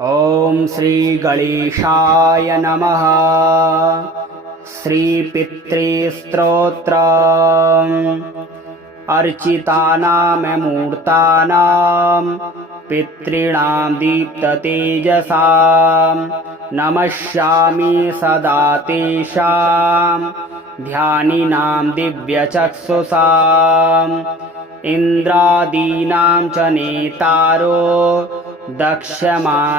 ॐ श्री गणेशाय नमः। श्रीपितृस्तोत्रम् अर्चितानामूर्तानां पितॄणां दीप्ततेजसां नमस्यामि सदा तेषां ध्यानिनां दिव्यचक्षुषाम् इन्द्रादीनां च नेतारो दक्षमारीचयोस्तथा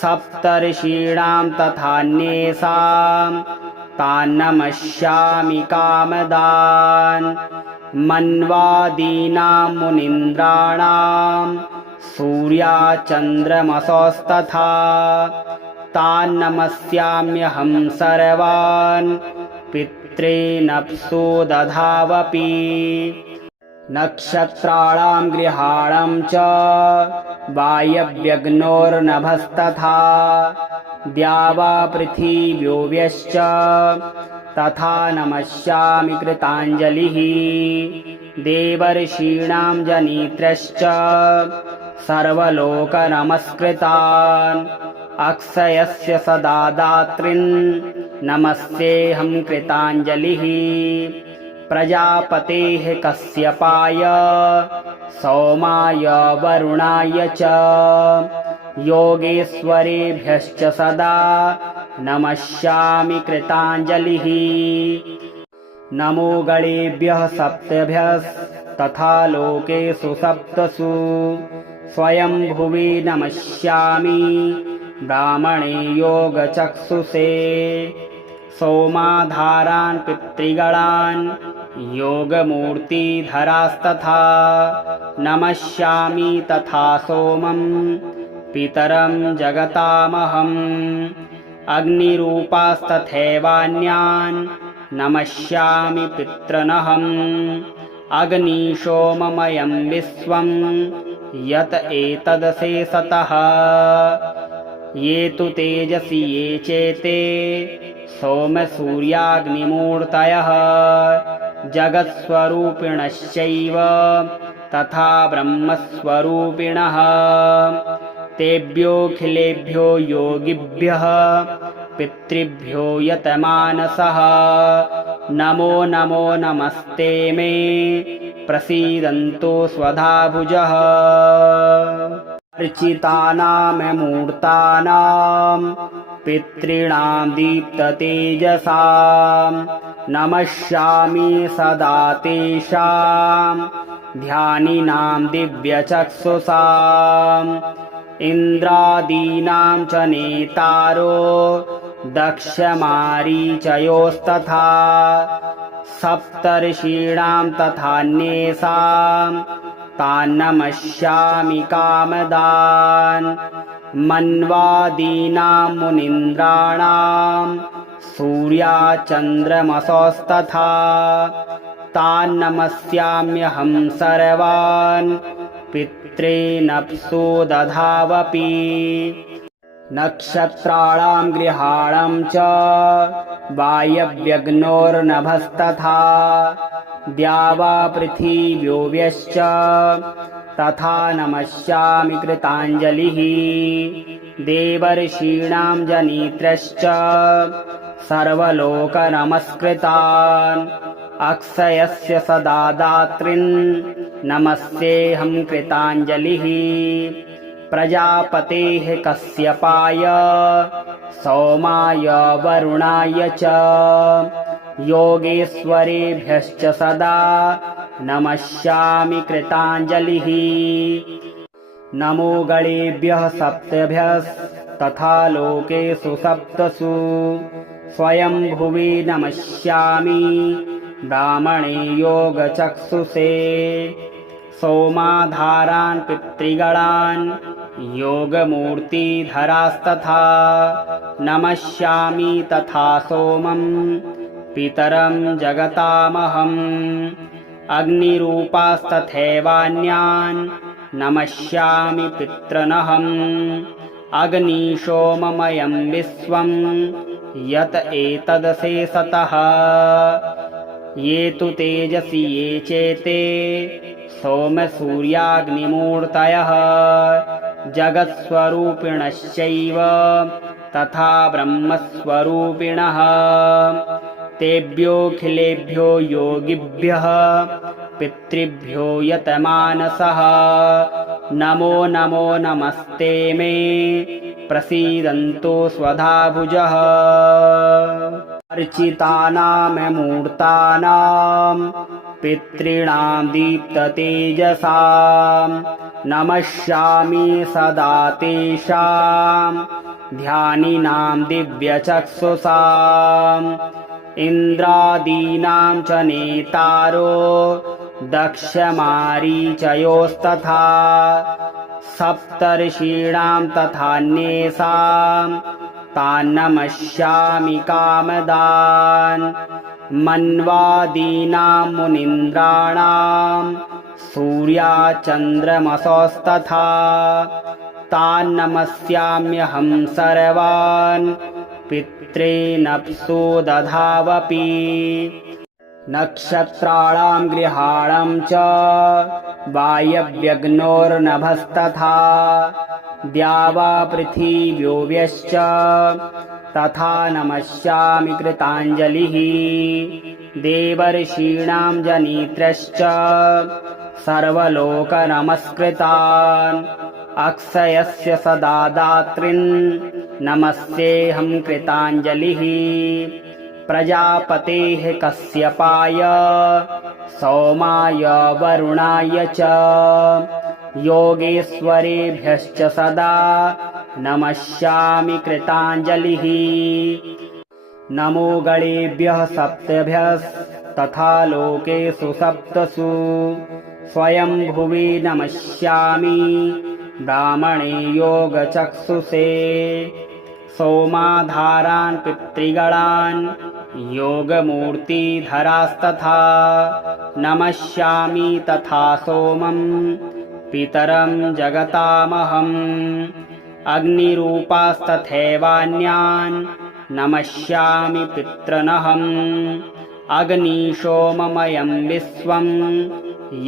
सप्तर्षीणां तथान्येषां तान्नमस्यामि कामदान् मन्वादीनां मुनीन्द्राणां सूर्याचन्द्रमसोस्तथा तान्नमस्याम्यहं सर्वान् पितॄनप्सु दधावपि नक्षत्राणां ग्रहाणां च वायव्यग्नोर्नभस्तथा द्यावा पृथिव्योऽव्यश्च तथा नमस्यामि कृताञ्जलिः देवर्षीणां जनित्रश्च सर्वलोकनमस्कृतान् अक्षयस्य सदा दातॄन् नमस्तेऽहं कृताञ्जलिः प्रजापतेः कश्यपाय सोमाय वरुणाय च योगेश्वरेभ्यश्च सदा नमस्यामि कृताञ्जलिः नमो गणेभ्यः सप्तभ्यस्तथा लोकेषु सप्तसु स्वयंभुवि नमस्यामि ब्राह्मणे योगचक्षुषे सोमाधारान् पितृगणान् योगमूर्तिधरास्तथा नमस्यामि तथा सोमं पितरं जगतामहम् अग्निरूपास्तथैवान्यान् नमस्यामि पितॄनहम् अग्निशोममयं विश्वं यत एतदशेषतः ये तु तेजसि ये चेते सोमसूर्याग्निमूर्तयः जगत्स्वरूपिणश्चैव तथा ब्रह्मस्वरूपिणः तेभ्योऽखिलेभ्यो योगिभ्यः पितृभ्यो यतमानसः नमो नमो नमस्ते मे प्रसीदन्तु स्वधाभुजः अर्चितानामूर्तानां पितॄणां दीप्ततेजसां नमस्यामि सदा तेषां ध्यानिनां दिव्यचक्षुषाम् इन्द्रादीनां च नेतारो दक्षमारीचयोस्तथा सप्तर्षीणां तथान्येषां तान्नमस्यामि कामदान् मन्वादीनां मुनीन्द्राणां सूर्याचन्द्रमसोस्तथा तान्नमस्याम्यहं सर्वान् पितॄनप्सु दधावपि नक्षत्राणां ग्रहाणां च वायव्यग्नोर्नभस्तथा द्यावा पृथिव्योऽव्यश्च तथा नमस्यामि कृताञ्जलिः देवर्षीणां जनित्रश्च सर्वलोकनमस्कृतान् अक्षयस्य सदा दातॄन् नमस्तेऽहं कृताञ्जलिः प्रजापतेः कश्यपाय सोमाय वरुणाय च योगेश्वरेभ्यश्च सदा नमस्यामि कृताञ्जलिः नमो गणेभ्यः सप्तभ्यस्तथा लोकेषु सप्तसु स्वयंभुवि नमस्यामि ब्राह्मणे योगचक्षुषे सोमाधारान् पितृगणान् योगमूर्तिधरास्तथा नमस्यामि तथा सोमं पितरं जगतामहम् अग्निरूपास्तथैवान्यान् नमस्यामि पितॄनहम् अग्निशोममयं विश्वं यत एतदशेषतः ये तु तेजसि ये चेते सोमसूर्याग्निमूर्तयः जगत्स्वरूपिणश्चैव तथा ब्रह्मस्वरूपिणः तेभ्योऽखिलेभ्यो योगिभ्यः पितृभ्यो यतमानसः नमो नमो नमस्ते मे प्रसीदन्तु स्वधाभुजः अर्चितानामूर्तानां पितॄणां दीप्ततेजसां नमस्यामि सदा तेषां ध्यानिनां दिव्यचक्षुषाम् इन्द्रादीनां च नेतारो दक्षमारीचयोस्तथा सप्तर्षीणां तथान्येषां तान्नमस्यामि कामदान् मन्वादीनां मुनीन्द्राणां सूर्याचन्द्रमसोस्तथा तान्नमस्याम्यहं सर्वान् पितॄनप्सु दधावपि नक्षत्राणां ग्रहाणां च वायव्यग्नोर्नभस्तथा द्यावा पृथिव्योऽव्यश्च तथा नमस्यामि कृताञ्जलिः देवर्षीणां जनित्रश्च सर्वलोकनमस्कृतान् अक्षयस्य सदा दातॄन् नमस्तेऽहं कृताञ्जलिः प्रजापतेः कश्यपाय सोमाय वरुणाय च योगेश्वरेभ्यश्च सदा नमस्यामि कृताञ्जलिः नमो गणेभ्यः सप्तभ्यस्तथा लोकेषु सप्तसु स्वयंभुवे नमस्यामि ब्राह्मणे योगचक्षुषे सोमाधारान् पितृगणान् योगमूर्तिधरास्तथा नमस्यामि तथा सोमं पितरं जगतामहम् अग्निरूपास्तथैवान्यान् नमस्यामि पितॄनहम् अग्निशोममयं विश्वं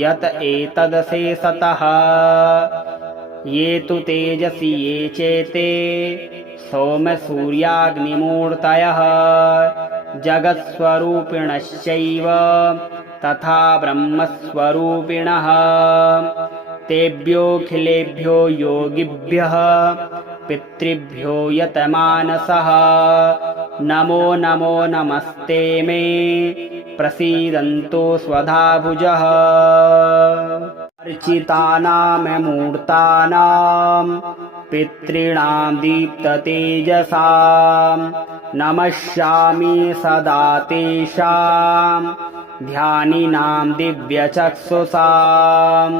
यत एतदशेषतः ये तु तेजसि ये चेते सोमसूर्याग्निमूर्तयः जगत्स्वरूपिणश्चैव तथा ब्रह्मस्वरूपिणः तेभ्योऽखिलेभ्यो योगिभ्यः पितृभ्यो यतमानसः नमो नमो नमस्ते मे प्रसीदन्तु स्वधाभुजः अर्चितानामूर्तानां पितॄणां दीप्ततेजसां नमस्यामि सदा तेषां ध्यानिनां दिव्यचक्षुषाम्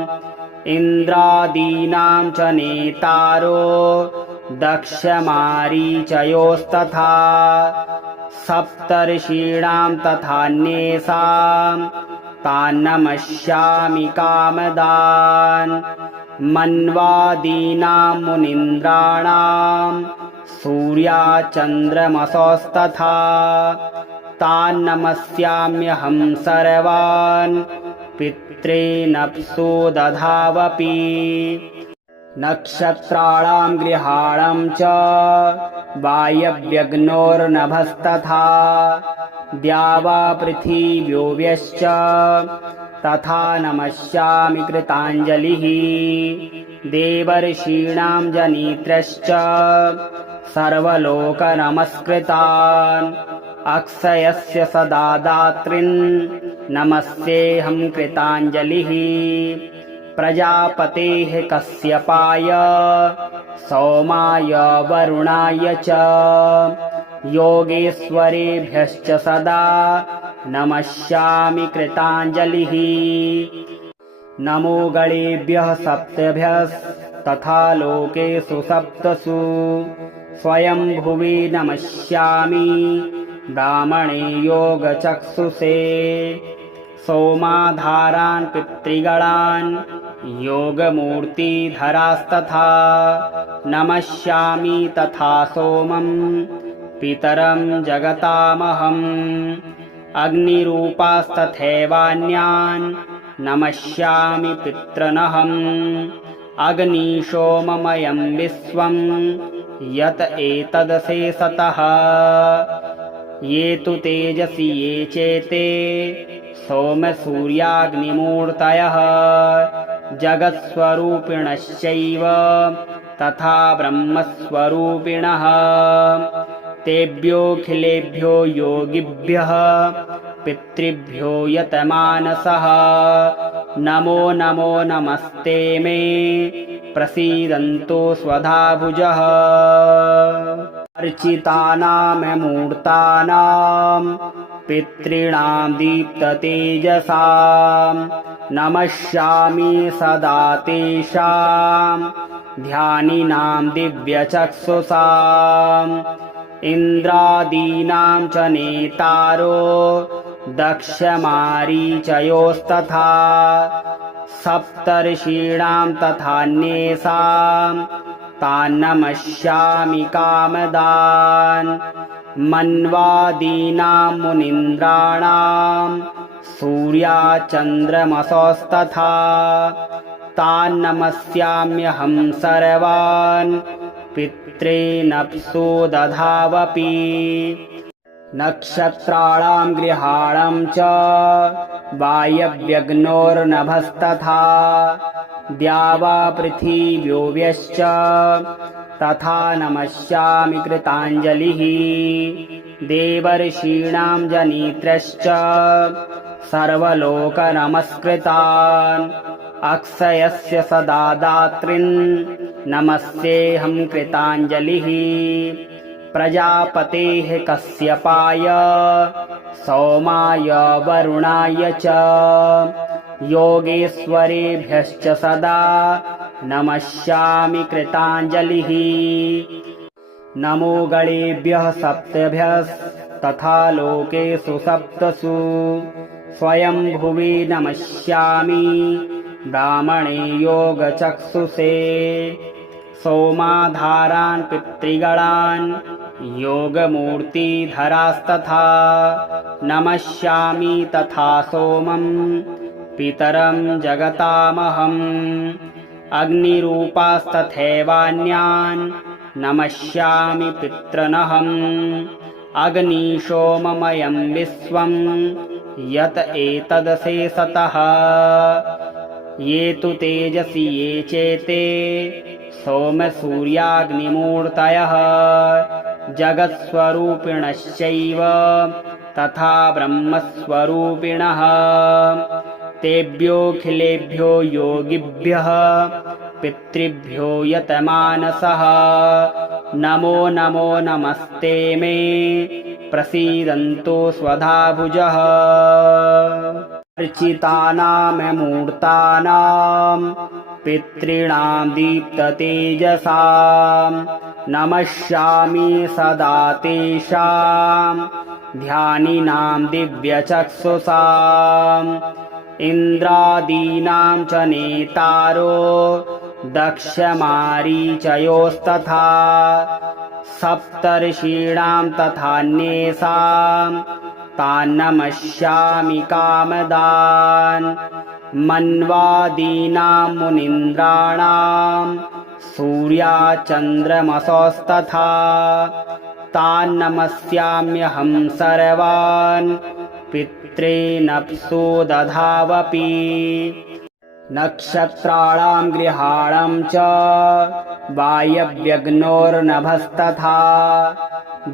इन्द्रादीनां च नेतारो दक्षमारीचयोस्तथा सप्तर्षीणां तथान्येषां तान्नमस्यामि कामदान् मन्वादीनां मुनीन्द्राणां सूर्याचन्द्रमसोस्तथा तान्नमस्याम्यहं सर्वान् पितॄनप्सु दधावपि नक्षत्राणां ग्रहाणां च वायव्यग्नोर्नभस्तथा द्यावा पृथिव्योऽव्यश्च तथा नमस्यामि कृताञ्जलिः देवर्षीणां जनित्रश्च सर्वलोकनमस्कृतान् अक्षयस्य सदा दातॄन् नमस्तेऽहं कृताञ्जलिः प्रजापतेः कश्यपाय सोमाय वरुणाय च योगेश्वरेभ्यश्च सदा नमस्यामि कृताञ्जलिः नमो गणेभ्यः सप्तभ्यस्तथा लोकेषु सप्तसु स्वयंभुवे नमस्यामि ब्राह्मणे योगचक्षुषे सोमाधारान् पितृगणान् योगमूर्तिधरास्तथा नमस्यामि तथा सोमं पितरं जगतामहम् अग्निरूपास्तथैवान्यान् नमस्यामि पितॄनहम् अग्निशोममयं विश्वं यत एतदशेषतः ये तु तेजसि ये चेते सोमसूर्याग्निमूर्तयः जगत्स्वरूपिणश्चैव तथा ब्रह्मस्वरूपिणः तेभ्योऽखिलेभ्यो योगिभ्यः पितृभ्यो यतमानसः नमो नमो नमस्ते मे प्रसीदन्तु स्वधाभुजः अर्चितानाममूर्तानां पितॄणां दीप्ततेजसां नमस्यामि सदा तेषां ध्यानिनां दिव्यचक्षुषाम् इन्द्रादीनां च नेतारो दक्षमारीचयोस्तथा सप्तर्षीणां तथान्येषां तान्नमस्यामि कामदान् मन्वादीनां मुनीन्द्राणां सूर्याचन्द्रमसोस्तथा तान्नमस्याम्यहं सर्वान् पितॄनप्सु दधावपि नक्षत्राणां गृहाणां च वायव्यग्नोर्नभस्तथा द्यावा पृथिव्योऽव्यश्च तथा नमस्यामि कृताञ्जलिः देवर्षीणां जनित्रश्च सर्वलोकनमस्कृतान् अक्षयस्य सदा दातॄन् नमस्तेऽहं कृताञ्जलिः प्रजापतेः कश्यपाय सोमाय वरुणाय च योगेश्वरेभ्यश्च सदा नमस्यामि कृताञ्जलिः नमो गणेभ्यः सप्तभ्यस्तथा लोकेषु सप्तसु स्वयंभुवि नमस्यामि ब्राह्मणे योगचक्षुषे सोमाधारान् पितृगणान् योगमूर्तिधरास्तथा नमस्यामि तथा सोमं पितरं जगतामहम् अग्निरूपास्तथैवान्यान् नमस्यामि पितॄनहम् अग्निशोममयं विश्वं यत एतदशेषतः ये तु तेजसि ये चेते सोमसूर्याग्निमूर्तयः जगत्स्वरूपिणश्चैव तथा ब्रह्मस्वरूपिणः तेभ्योऽखिलेभ्यो योगिभ्यः पितृभ्यो यतमानसः नमो नमो नमस्ते मे प्रसीदन्तु स्वधाभुजः अर्चितानाममूर्तानां पितॄणां दीप्ततेजसां नमस्यामि सदा तेषां ध्यानिनां दिव्यचक्षुषाम् इन्द्रादीनां च नेतारो दक्षमारीचयोस्तथा सप्तर्षीणां तथान्येषां तान्नमस्यामि कामदान् मन्वादीनां मुनीन्द्राणां सूर्याचन्द्रमसोस्तथा तान्नमस्याम्यहं सर्वान् पितॄनप्सु दधावपि नक्षत्राणां गृहाणां च वायव्यग्नोर्नभस्तथा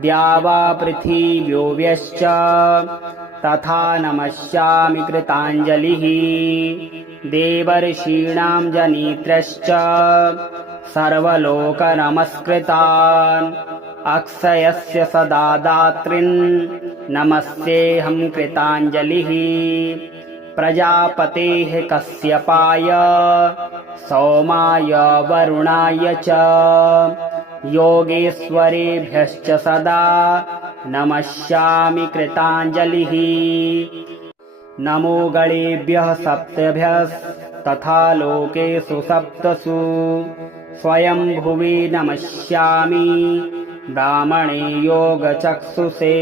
द्यावा पृथिव्योऽव्यश्च तथा नमस्यामि कृताञ्जलिः देवर्षीणां जनित्रश्च सर्वलोकनमस्कृतान् अक्षयस्य सदा दातॄन् नमस्तेऽहं कृताञ्जलिः प्रजापतेः कश्यपाय सोमाय वरुणाय च योगेश्वरेभ्यश्च सदा नमस्यामि कृताञ्जलिः नमो गणेभ्यः सप्तभ्यस्तथा लोकेषु सप्तसु स्वयंभुवि नमस्यामि ब्राह्मणे योगचक्षुषे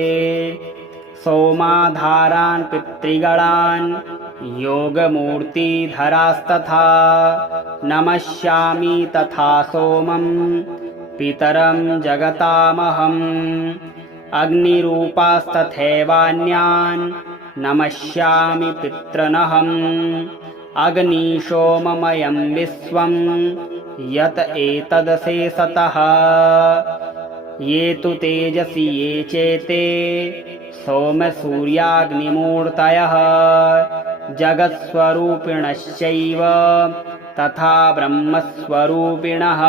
सोमाधारान् पितृगणान् योगमूर्तिधरास्तथा नमस्यामि तथा सोमं पितरं जगतामहम् अग्निरूपास्तथैवान्यान् नमस्यामि पितॄनहम् अग्निशोममयं विश्वं यत एतदशेषतः ये तु तेजसि ये चेते सोमसूर्याग्निमूर्तयः जगत्स्वरूपिणश्चैव तथा ब्रह्मस्वरूपिणः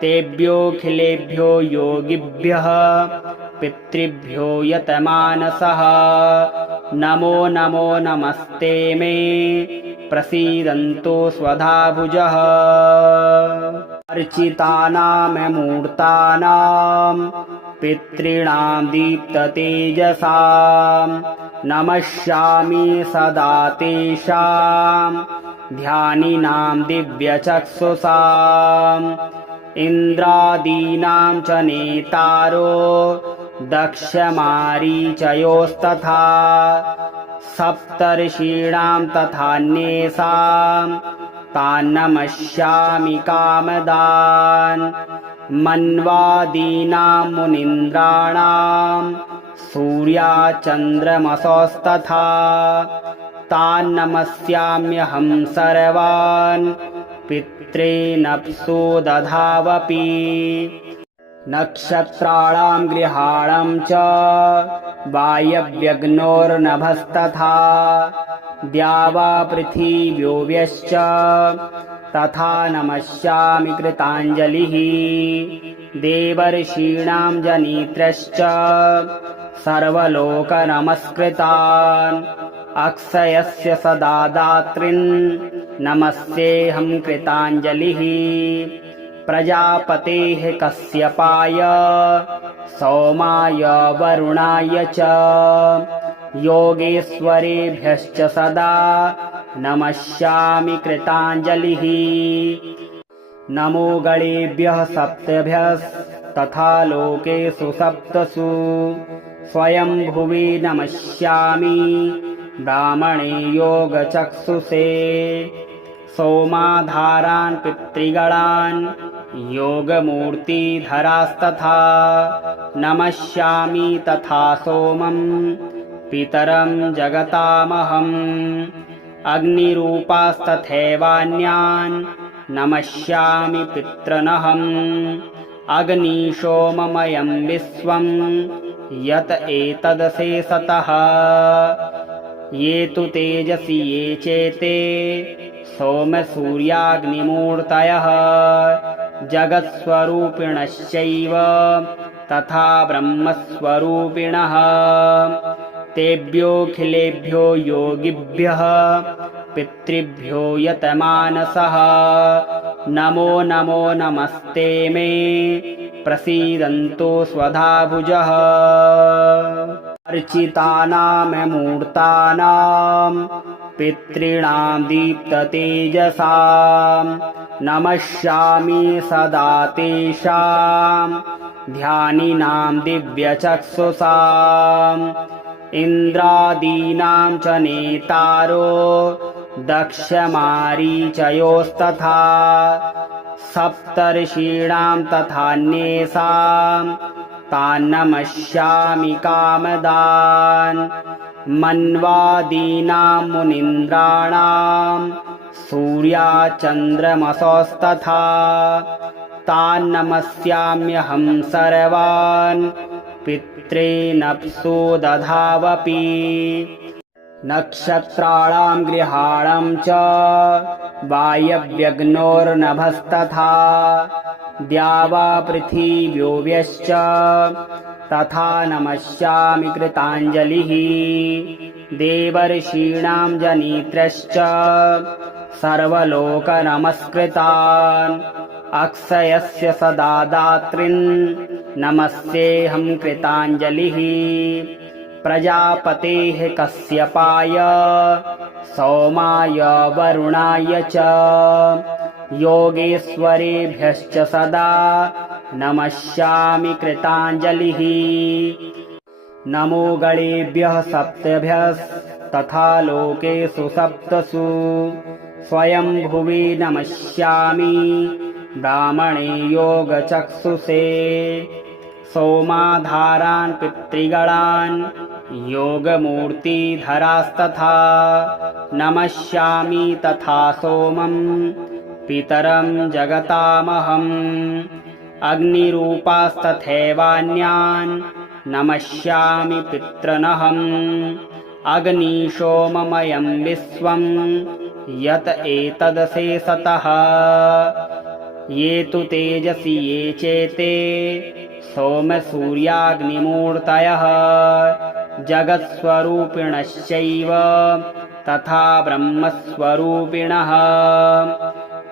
तेभ्योऽखिलेभ्यो योगिभ्यः पितृभ्यो यतमानसः नमो नमो नमस्ते मे प्रसीदन्तु स्वधाभुजः अर्चितानाममूर्तानां पितॄणां दीप्ततेजसां नमस्यामि सदा तेषां ध्यानिनां दिव्यचक्षुषाम् इन्द्रादीनां च नेतारो दक्षमारीचयोस्तथा सप्तर्षीणां तथान्येषां तान्नमस्यामि कामदान् मन्वादीनां मुनीन्द्राणां सूर्याचन्द्रमसोस्तथा तान्नमस्याम्यहं सर्वान् पितॄनप्सु दधावपि नक्षत्राणां ग्रहाणां च वायव्यग्नोर्नभस्तथा द्यावा पृथिव्योऽव्यश्च तथा नमस्यामि कृताञ्जलिः देवर्षीणां जनित्रश्च सर्वलोकनमस्कृतान् अक्षयस्य सदा दातॄन् नमस्तेऽहं कृताञ्जलिः प्रजापतेः कश्यपाय सोमाय वरुणाय च योगेश्वरेभ्यश्च सदा नमस्यामि कृताञ्जलिः नमो गणेभ्यः सप्तभ्यस्तथा लोकेषु सप्तसु स्वयंभुवि नमस्यामि ब्राह्मणे योगचक्षुषे सोमाधारान् पितृगणान् योगमूर्तिधरास्तथा नमस्यामि तथा सोमं पितरं जगतामहम् अग्निरूपास्तथैवान्यान् नमस्यामि पितॄनहम् अग्निशोममयं विश्वं यत एतदशेषतः ये तु तेजसि ये चेते सोमसूर्याग्निमूर्तयः जगत्स्वरूपिणश्चैव तथा ब्रह्मस्वरूपिणः तेभ्योऽखिलेभ्यो योगिभ्यः पितृभ्यो यतमानसः नमो नमो नमस्ते मे प्रसीदन्तु स्वधाभुजः अर्चितानाममूर्तानां पितॄणां दीप्ततेजसां नमस्यामि सदा तेषां ध्यानिनां दिव्यचक्षुषाम् इन्द्रादीनां च नेतारो दक्षमारीचयोस्तथा सप्तर्षीणां तथान्येषां तान्नमस्यामि कामदान् मन्वादीनां मुनीन्द्राणां सूर्याचन्द्रमसोस्तथा तान्नमस्याम्यहं सर्वान् पितॄनप्सु दधावपि नक्षत्राणां ग्रहाणां च वायव्यग्नोर्नभस्तथा द्यावा पृथिव्योऽव्यश्च तथा नमस्यामि कृताञ्जलिः देवर्षीणां जनित्रश्च सर्वलोकनमस्कृतान् अक्षयस्य सदा दातॄन् नमस्तेऽहं कृताञ्जलिः प्रजापतेः कश्यपाय सोमाय वरुणाय च योगेश्वरेभ्यश्च सदा नमस्यामि कृताञ्जलिः नमो गणेभ्यः सप्तभ्यस्तथा लोकेषु सप्तसु स्वयं भुवि नमस्यामि ब्राह्मणे योगचक्षुषे सोमाधारान् पितृगणान् योगमूर्तिधरास्तथा नमस्यामि तथा सोमं पितरं जगतामहम् अग्निरूपास्तथैवान्यान् नमस्यामि पितॄनहम् अग्निशोममयं विश्वं यत एतदशेषतः ये तु तेजसि ये चेते सोमसूर्याग्निमूर्तयः जगत्स्वरूपिणश्चैव तथा ब्रह्मस्वरूपिणः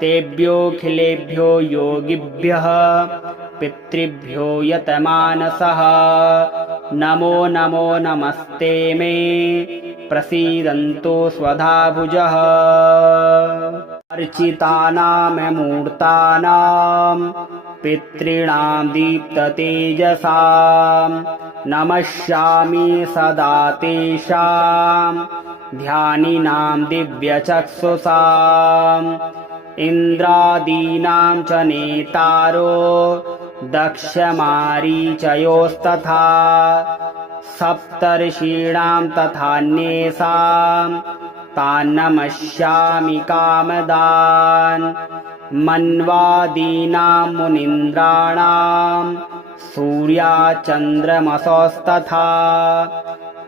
तेभ्योऽखिलेभ्यो योगिभ्यः पितृभ्यो यतमानसः नमो नमो नमस्ते मे प्रसीदन्तु स्वधाभुजः अर्चितानाममूर्तानां पितॄणां दीप्ततेजसां नमस्यामि सदा तेषां ध्यानिनां दिव्यचक्षुषाम् इन्द्रादीनां च नेतारो दक्षमारीचयोस्तथा सप्तर्षीणां तथान्येषां तान्नमस्यामि कामदान् मन्वादीनां मुनीन्द्राणां सूर्याचन्द्रमसोस्तथा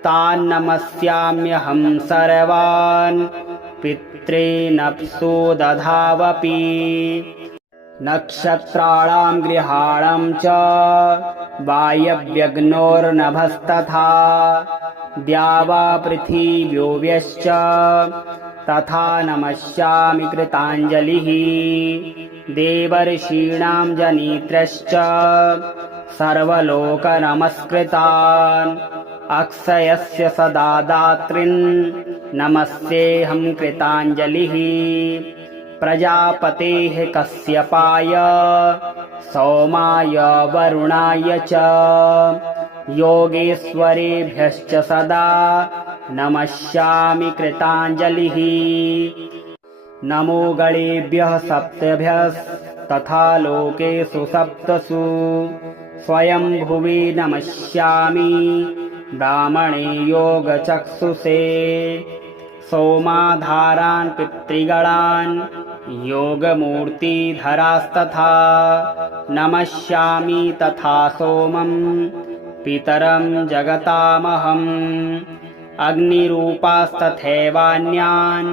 तान्नमस्याम्यहं सर्वान् पितॄनप्सु दधावपि नक्षत्राणां ग्रहाणां च वायव्यग्नोर्नभस्तथा द्यावा पृथिव्योऽव्यश्च तथा नमस्यामि कृताञ्जलिः देवर्षीणां जनित्रश्च सर्वलोकनमस्कृतान् अक्षयस्य सदा दातॄन् नमस्तेऽहं कृताञ्जलिः प्रजापतेः कश्यपाय सोमाय वरुणाय च योगेश्वरेभ्यश्च सदा नमस्यामि कृताञ्जलिः नमो गणेभ्यः सप्तभ्यस्तथा लोकेषु सप्तसु स्वयं भुवि नमस्यामि ब्राह्मणे योगचक्षुषे सोमाधारान् पितृगणान् योगमूर्तिधरास्तथा नमस्यामि तथा सोमं पितरं जगतामहम् अग्निरूपास्तथैवान्यान्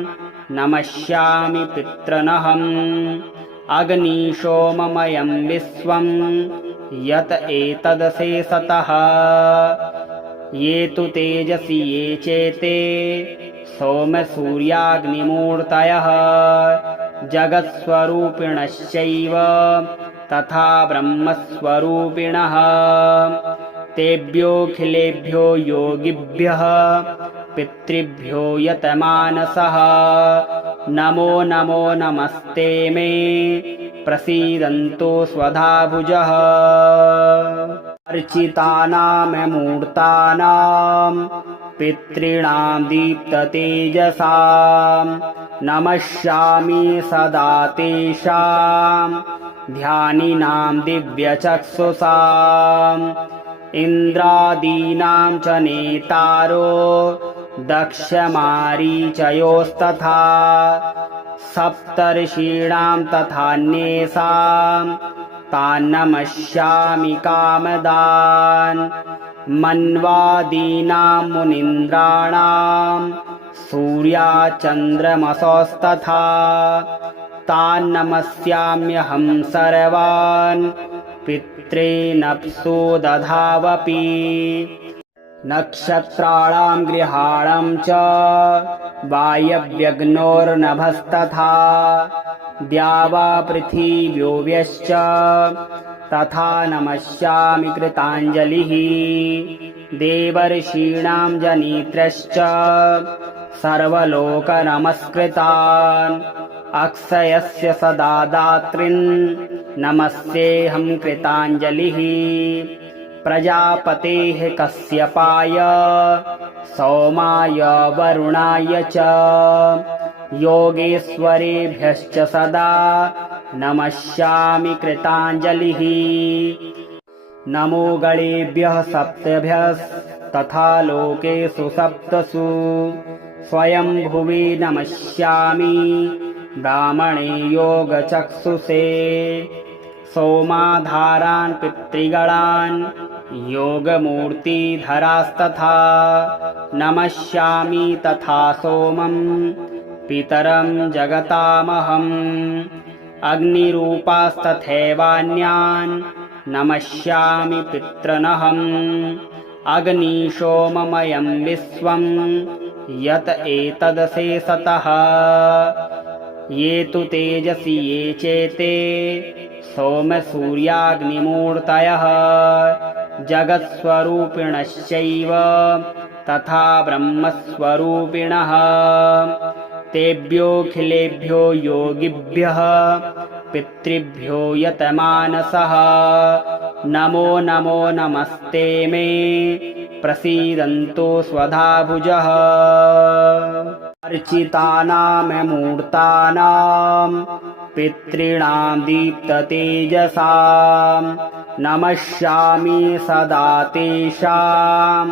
नमस्यामि पितॄनहम् अग्निशोममयं विश्वं यत एतदशेषतः ये तु तेजसि ये चेते सोमसूर्याग्निमूर्तयः जगत्स्वरूपिणश्चैव तथा ब्रह्मस्वरूपिणः तेभ्योऽखिलेभ्यो योगिभ्यः पितृभ्यो यतमानसः नमो नमो नमस्ते मे प्रसीदन्तु स्वधाभुजः अर्चितानाममूर्तानां पितॄणां दीप्ततेजसां नमस्यामि सदा तेषां ध्यानिनां दिव्यचक्षुषाम् इन्द्रादीनां च नेतारो दक्षमारीचयोस्तथा सप्तर्षीणां तथान्येषां तान्नमस्यामि कामदान् मन्वादीनां मुनीन्द्राणां सूर्याचन्द्रमसोस्तथा तान्नमस्याम्यहं सर्वान् पितॄनप्सु दधावपि नक्षत्राणां ग्रहाणां च वायव्यग्नोर्नभस्तथा द्यावा पृथिव्योऽव्यश्च तथा नमस्यामि कृताञ्जलिः देवर्षीणां जनित्रश्च सर्वलोकनमस्कृतान् अक्षयस्य सदा दातॄन् नमस्तेऽहं कृताञ्जलिः प्रजापतेः कश्यपाय सोमाय वरुणाय च योगेश्वरेभ्यश्च सदा नमस्यामि कृताञ्जलिः। नमो गणेभ्यः सप्तभ्यस्तथा लोकेषु सप्तसु स्वयंभुवि नमस्यामि ब्राह्मणे योगचक्षुषे सोमाधारान् पितृगणान् योगमूर्तिधरास्तथा नमस्यामि तथा सोमं पितरं जगतामहम् अग्निरूपास्तथैवान्यान् नमस्यामि पितॄनहम् अग्निशोममयं विश्वं यत एतदशेषतः ये तु तेजसि ये चेते सोमसूर्याग्निमूर्तयः जगत्स्वरूपिणश्चैव तथा ब्रह्मस्वरूपिणः तेभ्योऽखिलेभ्यो योगिभ्यः पितृभ्यो यतमानसः नमो नमो नमस्ते मे प्रसीदन्तु स्वधाभुजः। अर्चितानामूर्तानां पितॄणां दीप्ततेजसां नमस्यामि सदा तेषां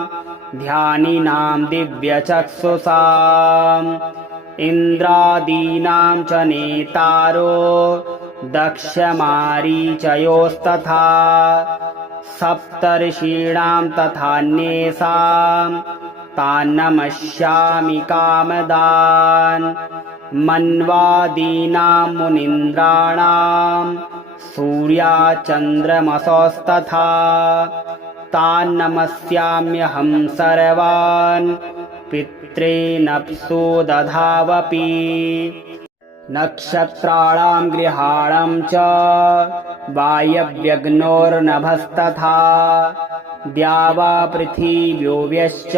ध्यानिनां दिव्यचक्षुषाम् इन्द्रादीनां च नेतारो दक्षमारीचयोस्तथा सप्तर्षीणां तथान्येषां तान्नमस्यामि कामदान् मन्वादीनां मुनीन्द्राणां सूर्याचन्द्रमसोस्तथा तान्नमस्याम्यहं सर्वान् पितॄनप्सु दधावपि नक्षत्राणां गृहाणां च वायव्यग्नोर्नभस्तथा द्यावा पृथिव्योऽव्यश्च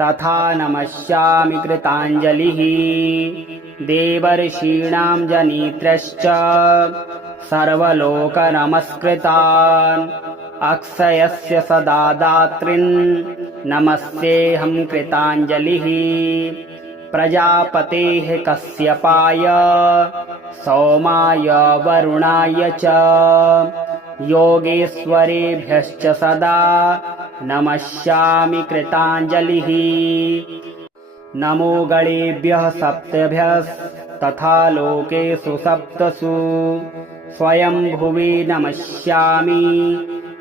तथा नमस्यामि कृताञ्जलिः देवर्षीणां जनित्रश्च सर्वलोकनमस्कृतान् अक्षयस्य सदा दातॄन् नमस्तेऽहं कृताञ्जलिः प्रजापतेः कश्यपाय सोमाय वरुणाय च योगेश्वरेभ्यश्च सदा नमस्यामि कृताञ्जलिः। नमो गणेभ्यः सप्तभ्यस्तथा लोकेषु सप्तसु स्वयंभुवि नमस्यामि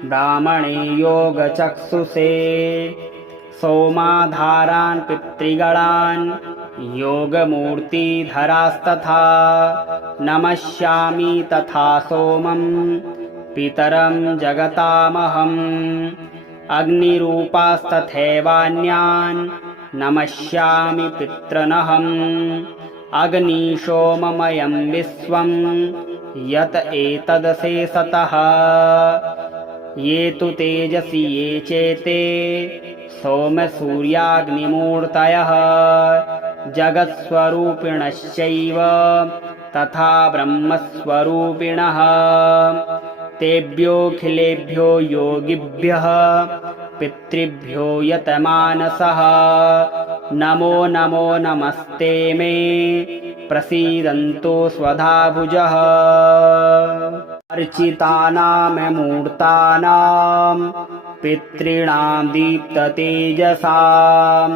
ब्राह्मणे योगचक्षुषे सोमाधारान् पितृगणान् योगमूर्तिधरास्तथा नमस्यामि तथा सोमं पितरं जगतामहम् अग्निरूपास्तथैवान्यान् नमस्यामि पितॄनहम् अग्निशोममयं विश्वं यत एतदशेषतः ये तु तेजसि ये चेते सोमसूर्याग्निमूर्तयः जगत्स्वरूपिणश्चैव तथा ब्रह्मस्वरूपिणः तेभ्योऽखिलेभ्यो योगिभ्यः पितृभ्यो यतमानसः नमो नमो नमस्ते मे प्रसीदन्तु स्वधाभुजः। अर्चितानामूर्तानां पितॄणां दीप्ततेजसां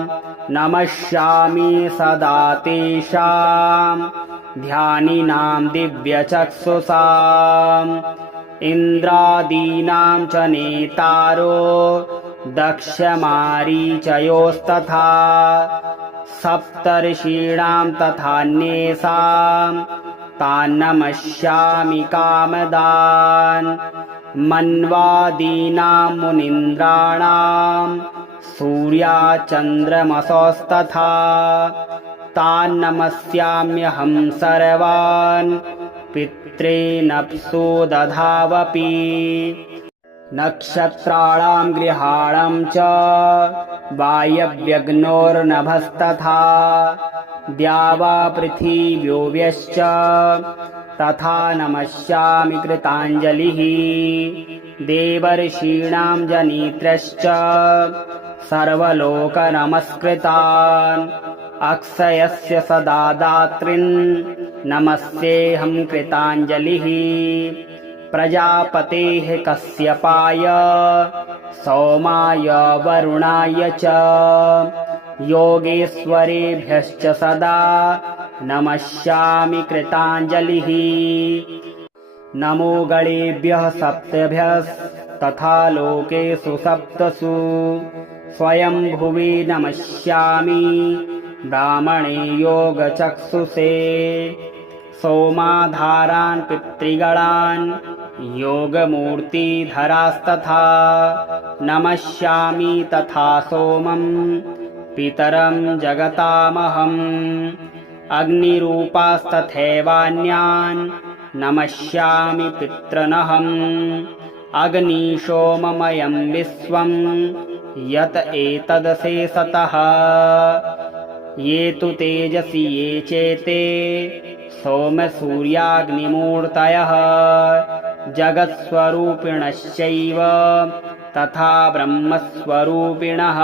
नमस्यामि सदा तेषां ध्यानिनां दिव्यचक्षुषाम् इन्द्रादीनां च नेतारो दक्षमारीचयोस्तथा सप्तर्षीणां तथान्येषां तान्नमस्यामि कामदान् मन्वादीनां मुनीन्द्राणां सूर्याचन्द्रमसोस्तथा तान्नमस्याम्यहं सर्वान् पितॄनप्सु दधावपि नक्षत्राणां गृहाणां च वायव्यग्नोर्नभस्तथा द्यावा पृथिव्योऽव्यश्च तथा नमस्यामि कृताञ्जलिः देवर्षीणां जनित्रश्च सर्वलोकनमस्कृतान् अक्षयस्य सदा दातॄन् नमस्तेऽहं कृताञ्जलिः प्रजापतेः कश्यपाय सोमाय वरुणाय च योगेश्वरेभ्यश्च सदा नमस्यामि कृताञ्जलिः नमो गणेभ्यः सप्तभ्यस्तथा लोकेषु सप्तसु स्वयंभुवि नमस्यामि ब्राह्मणे योगचक्षुषे सोमाधारान् पितृगणान् योगमूर्तिधरास्तथा नमस्यामि तथा सोमं पितरं जगतामहम् अग्निरूपास्तथैवान्यान् नमस्यामि पितॄनहम् अग्निशोममयं विश्वं यत एतदशेषतः ये तु तेजसि ये चेते सोमसूर्याग्निमूर्तयः जगत्स्वरूपिणश्चैव तथा ब्रह्मस्वरूपिणः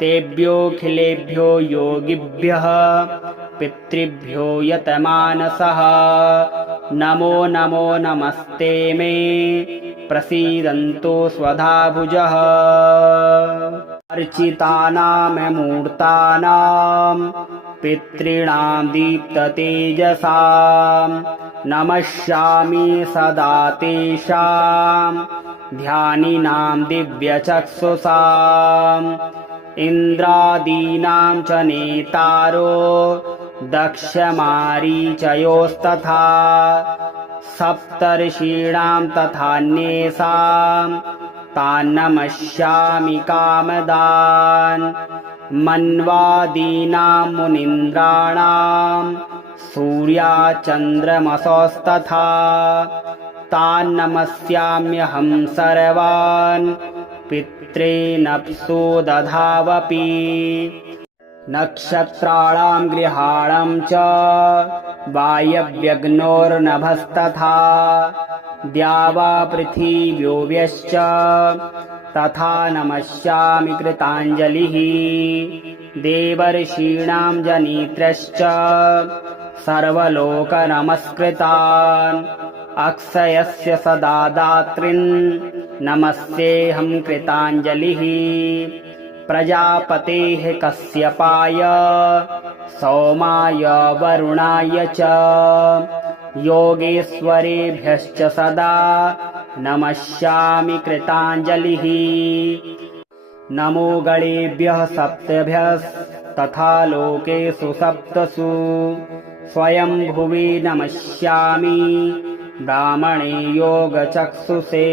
तेभ्योऽखिलेभ्यो योगिभ्यः पितृभ्यो यतमानसः नमो नमो नमस्ते मे प्रसीदन्तु स्वधाभुजः अर्चितानां मूर्तानां पितॄणां दीप्ततेजसां नमस्यामि सदा तेषां ध्यानिनां दिव्यचक्षुषाम् इन्द्रादीनां च नेतारो दक्षमारीचयोस्तथा सप्तर्षीणां तथान्येषां तान्नमस्यामि कामदान् मन्वादीनां मुनीन्द्राणां सूर्याचन्द्रमसोस्तथा तान्नमस्याम्यहं सर्वान् पितॄनप्सु दधावपि नक्षत्राणां ग्रहाणां च वायव्यग्नोर्नभस्तथा द्यावा पृथिव्योऽव्यश्च तथा नमस्यामि कृताञ्जलिः देवर्षीणां जनित्रश्च सर्वलोकनमस्कृतान् अक्षयस्य सदा दातॄन् नमस्तेऽहं कृताञ्जलिः प्रजापतेः कश्यपाय सोमाय वरुणाय च योगेश्वरेभ्यश्च सदा नमस्यामि कृताञ्जलिः नमो गणेभ्यः सप्तभ्यस्तथा लोकेषु सप्तसु स्वयंभुवि नमस्यामि ब्राह्मणे योगचक्षुषे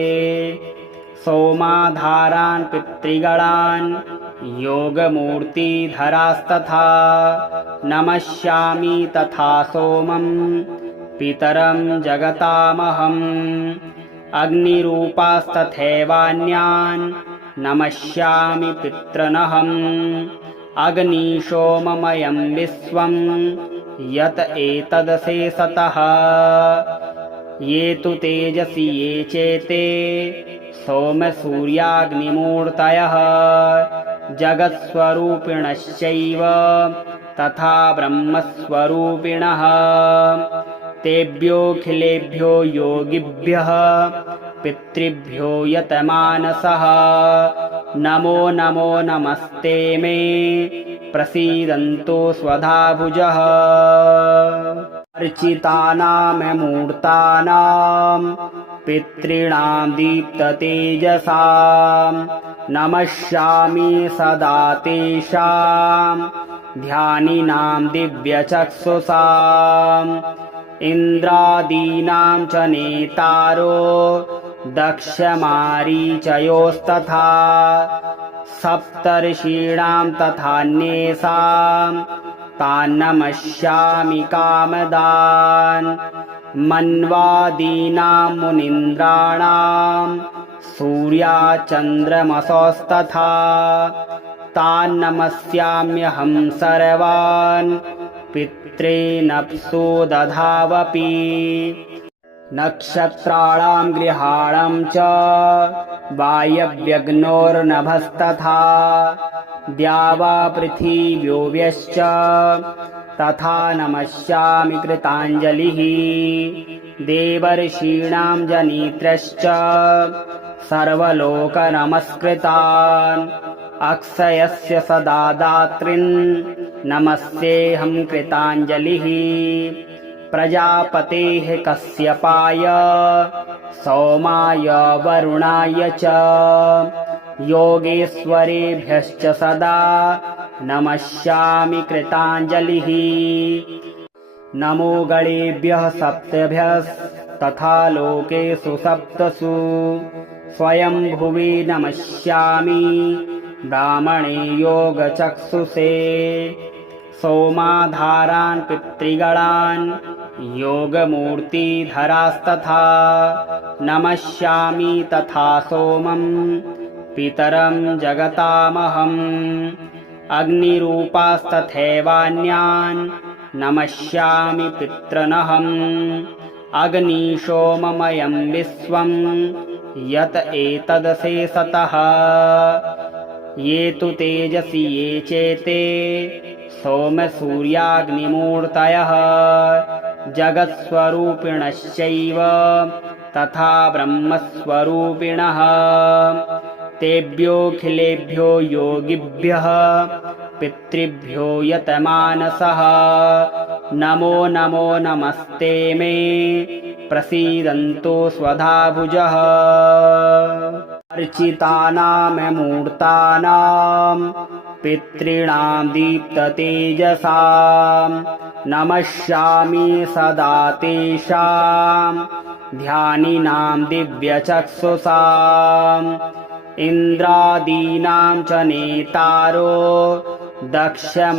सोमाधारान् पितृगणान् योगमूर्तिधरास्तथा नमस्यामि तथा सोमं पितरं जगतामहम् अग्निरूपास्तथैवान्यान् नमस्यामि पितॄनहम् अग्निशोममयं विश्वं यत एतदशेषतः ये तु तेजसि ये चेते सोमसूर्याग्निमूर्तयः जगत्स्वरूपिणश्चैव तथा ब्रह्मस्वरूपिणः तेभ्योऽखिलेभ्यो योगिभ्यः पितृभ्यो यतमानसः नमो नमो नमस्ते मे प्रसीदन्तु स्वधाभुजः अर्चितानां मूर्तानां पितॄणां दीप्ततेजसां नमस्यामि सदा तेषां ध्यानिनां दिव्यचक्षुषाम् इन्द्रादीनां च नेतारो दक्षमारीचयोस्तथा सप्तर्षीणां तथान्येषां तान्नमस्यामि कामदान् मन्वादीनां मुनीन्द्राणां सूर्याचन्द्रमसोस्तथा तान्नमस्याम्यहं सर्वान् पितॄनप्सु दधावपि नक्षत्राणां गृहाणां च वायव्यग्नोर्नभस्तथा द्यावा पृथिव्योऽव्यश्च तथा नमस्यामि कृताञ्जलिः देवर्षीणां जनित्रश्च सर्वलोकनमस्कृतान् अक्षयस्य सदा दातॄन् नमस्तेऽहं कृताञ्जलिः प्रजापतेः कश्यपाय सोमाय वरुणाय च योगेश्वरेभ्यश्च सदा नमस्यामि कृताञ्जलिः नमो गणेभ्यः सप्तभ्यस्तथा लोकेषु सप्तसु स्वयंभुवि नमस्यामि ब्राह्मणे योगचक्षुषे सोमाधारान् पितृगणान् योगमूर्तिधरास्तथा नमस्यामि तथा सोमं पितरं जगतामहम् अग्निरूपास्तथैवान्यान् नमस्यामि पितॄनहम् अग्निशोममयं विश्वं यत एतदशेषतः ये तु तेजसि ये चेते सोमसूर्याग्निमूर्तयः जगत्स्वरूपिणश्चैव तथा ब्रह्मस्वरूपिणः तेभ्योऽखिलेभ्यो योगिभ्यः पितृभ्यो यतमानसः नमो नमो नमस्ते मे प्रसीदन्तु स्वधाभुजः अर्चितानां मूर्तानां पितॄणां दीप्ततेजसां नमस्यामि सदा तेषां ध्यानिनां दिव्यचक्षुषाम् इन्द्रादीनां च नेतारो दक्षमारीचयोस्तथा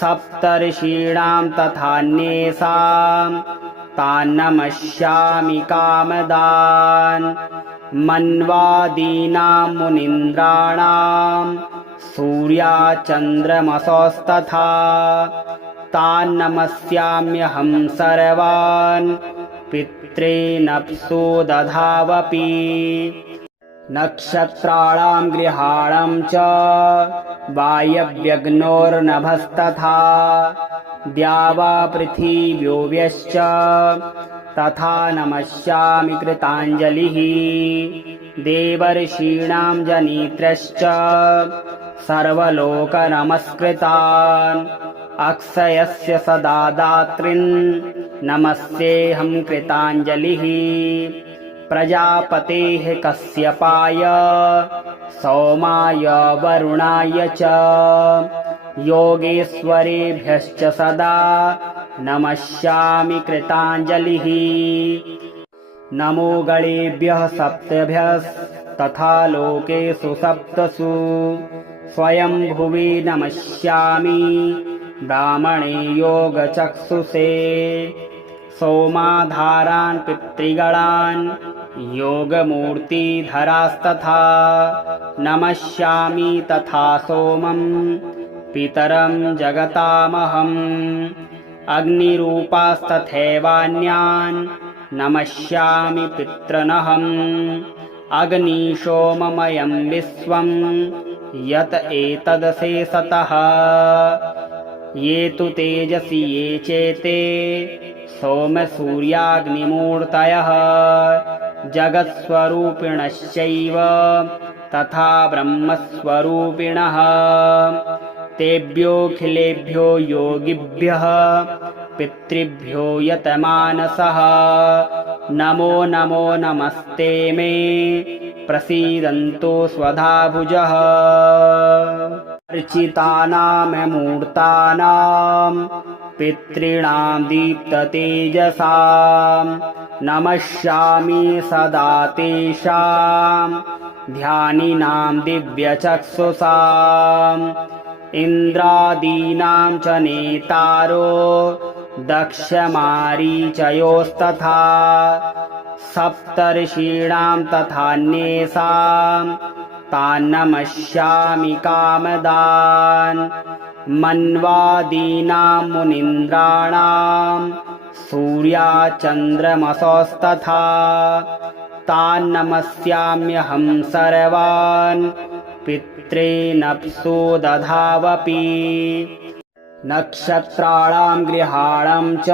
सप्तर्षीणां तथान्येषां तान्नमस्यामि कामदान् मन्वादीनां मुनीन्द्राणां सूर्याचन्द्रमसोस्तथा तान्नमस्याम्यहं सर्वान् पितॄनप्सु दधावपि नक्षत्राणां गृहाणां च वायव्यग्नोर्नभस्तथा द्यावा पृथिव्योऽव्यश्च तथा नमस्यामि कृताञ्जलिः देवर्षीणां जनित्रश्च सर्वलोकनमस्कृतान् अक्षयस्य सदा दातॄन् नमस्तेऽहं कृताञ्जलिः प्रजापतेः कश्यपाय सोमाय वरुणाय च योगेश्वरेभ्यश्च सदा नमस्यामि कृताञ्जलिः नमो गणेभ्यः सप्तभ्यस्तथा लोकेषु सप्तसु स्वयंभुवि नमस्यामि ब्राह्मणे योगचक्षुषे सोमाधारान् पितृगणान् योगमूर्तिधरास्तथा नमस्यामि तथा सोमं पितरं जगतामहम् अग्निरूपास्तथैवान्यान् नमस्यामि पितॄनहम् अग्निशोममयं विश्वं यत एतदशेषतः ये तु तेजसि ये चेते सोमसूर्याग्निमूर्तयः जगत्स्वरूपिणश्चैव तथा ब्रह्मस्वरूपिणः तेभ्योऽखिलेभ्यो योगिभ्यः पितृभ्यो यतमानसः नमो नमो नमस्ते मे प्रसीदन्तु स्वधाभुजः अर्चितानां मूर्तानां पितॄणां दीप्ततेजसां नमस्यामि सदा तेषां ध्यानिनां दिव्यचक्षुषाम् इन्द्रादीनां च नेतारो दक्षमारीचयोस्तथा सप्तर्षीणां तथान्येषां तान्नमस्यामि कामदान् मन्वादीनां मुनीन्द्राणां सूर्याचन्द्रमसोस्तथा तान् नमस्याम्यहं सर्वान् पितॄनप्सु दधावपि नक्षत्राणां ग्रहाणां च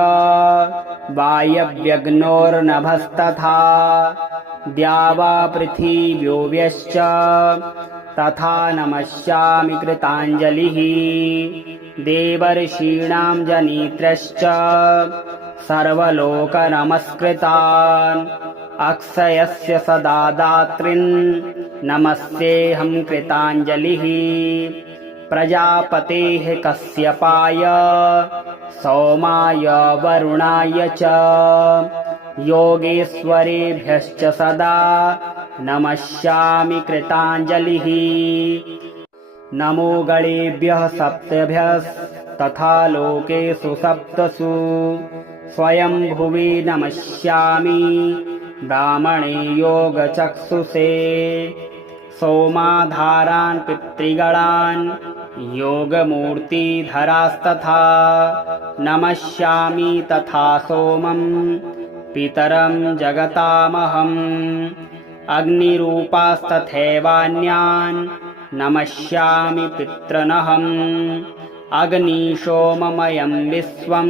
वायव्यग्नोर्नभस्तथा द्यावा पृथिव्योऽव्यश्च तथा नमस्यामि कृताञ्जलिः देवर्षीणां जनित्रश्च सर्वलोकनमस्कृतान् अक्षयस्य सदा दातॄन् नमस्तेऽहं कृताञ्जलिः प्रजापतेः कश्यपाय सोमाय वरुणाय च योगेश्वरेभ्यश्च सदा नमस्यामि कृताञ्जलिः नमो गणेभ्यः सप्तभ्यस्तथा लोकेषु सप्तसु स्वयंभुवि नमस्यामि ब्राह्मणे योगचक्षुषे सोमाधारान् पितृगणान् योगमूर्तिधरास्तथा नमस्यामि तथा सोमं पितरं जगतामहम् अग्निरूपास्तथैवान्यान् नमस्यामि पितॄनहम् अग्निशोममयं विश्वं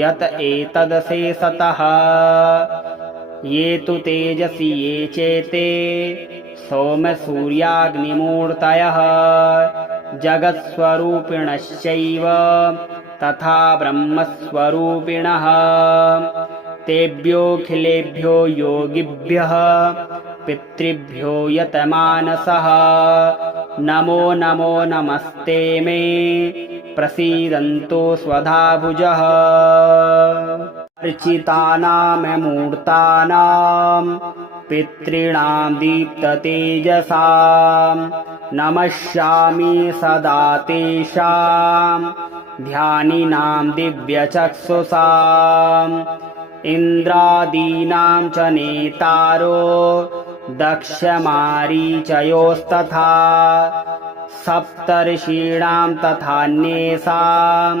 यत एतदशेषतः ये तु तेजसि ये चेते सोमसूर्याग्निमूर्तयः जगत्स्वरूपिणश्चैव तथा ब्रह्मस्वरूपिणः तेभ्योऽखिलेभ्यो योगिभ्यः पितृभ्यो यतमानसः नमो नमो नमस्ते मे प्रसीदन्तु स्वधाभुजः अर्चितानां मूर्तानां पितॄणां दीप्ततेजसां नमस्यामि सदा तेषां ध्यानिनां दिव्यचक्षुषाम् इन्द्रादीनां च नेतारो दक्षमारीचयोस्तथा सप्तर्षीणां तथान्येषां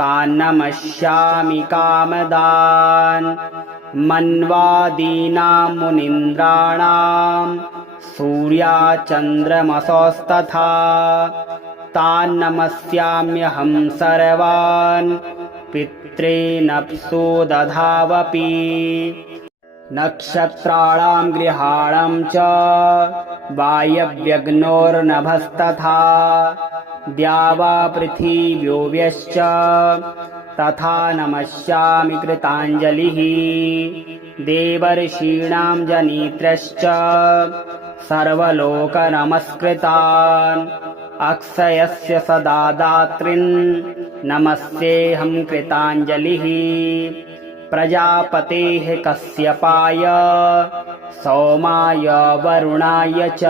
तान् नमस्यामि कामदान् मन्वादीनां मुनीन्द्राणां सूर्याचन्द्रमसोस्तथा तान् नमस्याम्यहं सर्वान् पितॄनप्सु दधावपि नक्षत्राणां ग्रहाणां च वायव्यग्नोर्नभस्तथा द्यावा पृथिव्योऽव्यश्च तथा नमस्यामि कृताञ्जलिः देवर्षीणां जनित्रश्च सर्वलोकनमस्कृतान् अक्षयस्य सदा दातॄन् नमस्तेऽहं कृताञ्जलिः प्रजापतेः कश्यपाय सोमाय वरुणाय च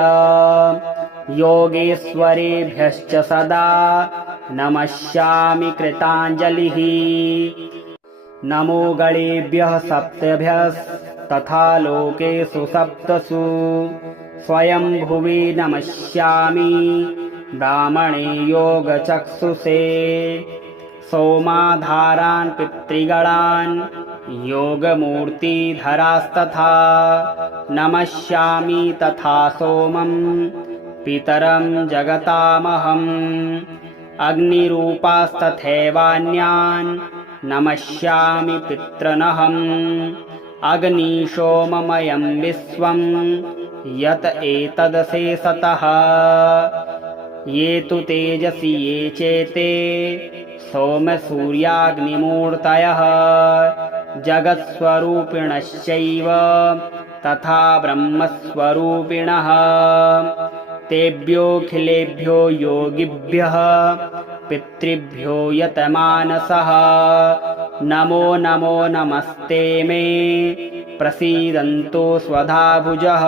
योगेश्वरेभ्यश्च सदा नमस्यामि कृताञ्जलिः नमो गणेभ्यः सप्तभ्यस्तथा लोकेषु सप्तसु स्वयंभुवि नमस्यामि ब्राह्मणे योगचक्षुषे सोमाधारान् पितृगणान् योगमूर्तिधरास्तथा नमस्यामि तथा सोमं पितरं जगतामहम् अग्निरूपास्तथैवान्यान् नमस्यामि पितॄनहम् अग्निशोममयं विश्वं यत एतदशेषतः ये तु तेजसि ये चेते सोमसूर्याग्निमूर्तयः जगत्स्वरूपिणश्चैव तथा ब्रह्मस्वरूपिणः तेभ्योऽखिलेभ्यो योगिभ्यः पितृभ्यो यतमानसः नमो नमो नमस्ते मे प्रसीदन्तु स्वधाभुजः।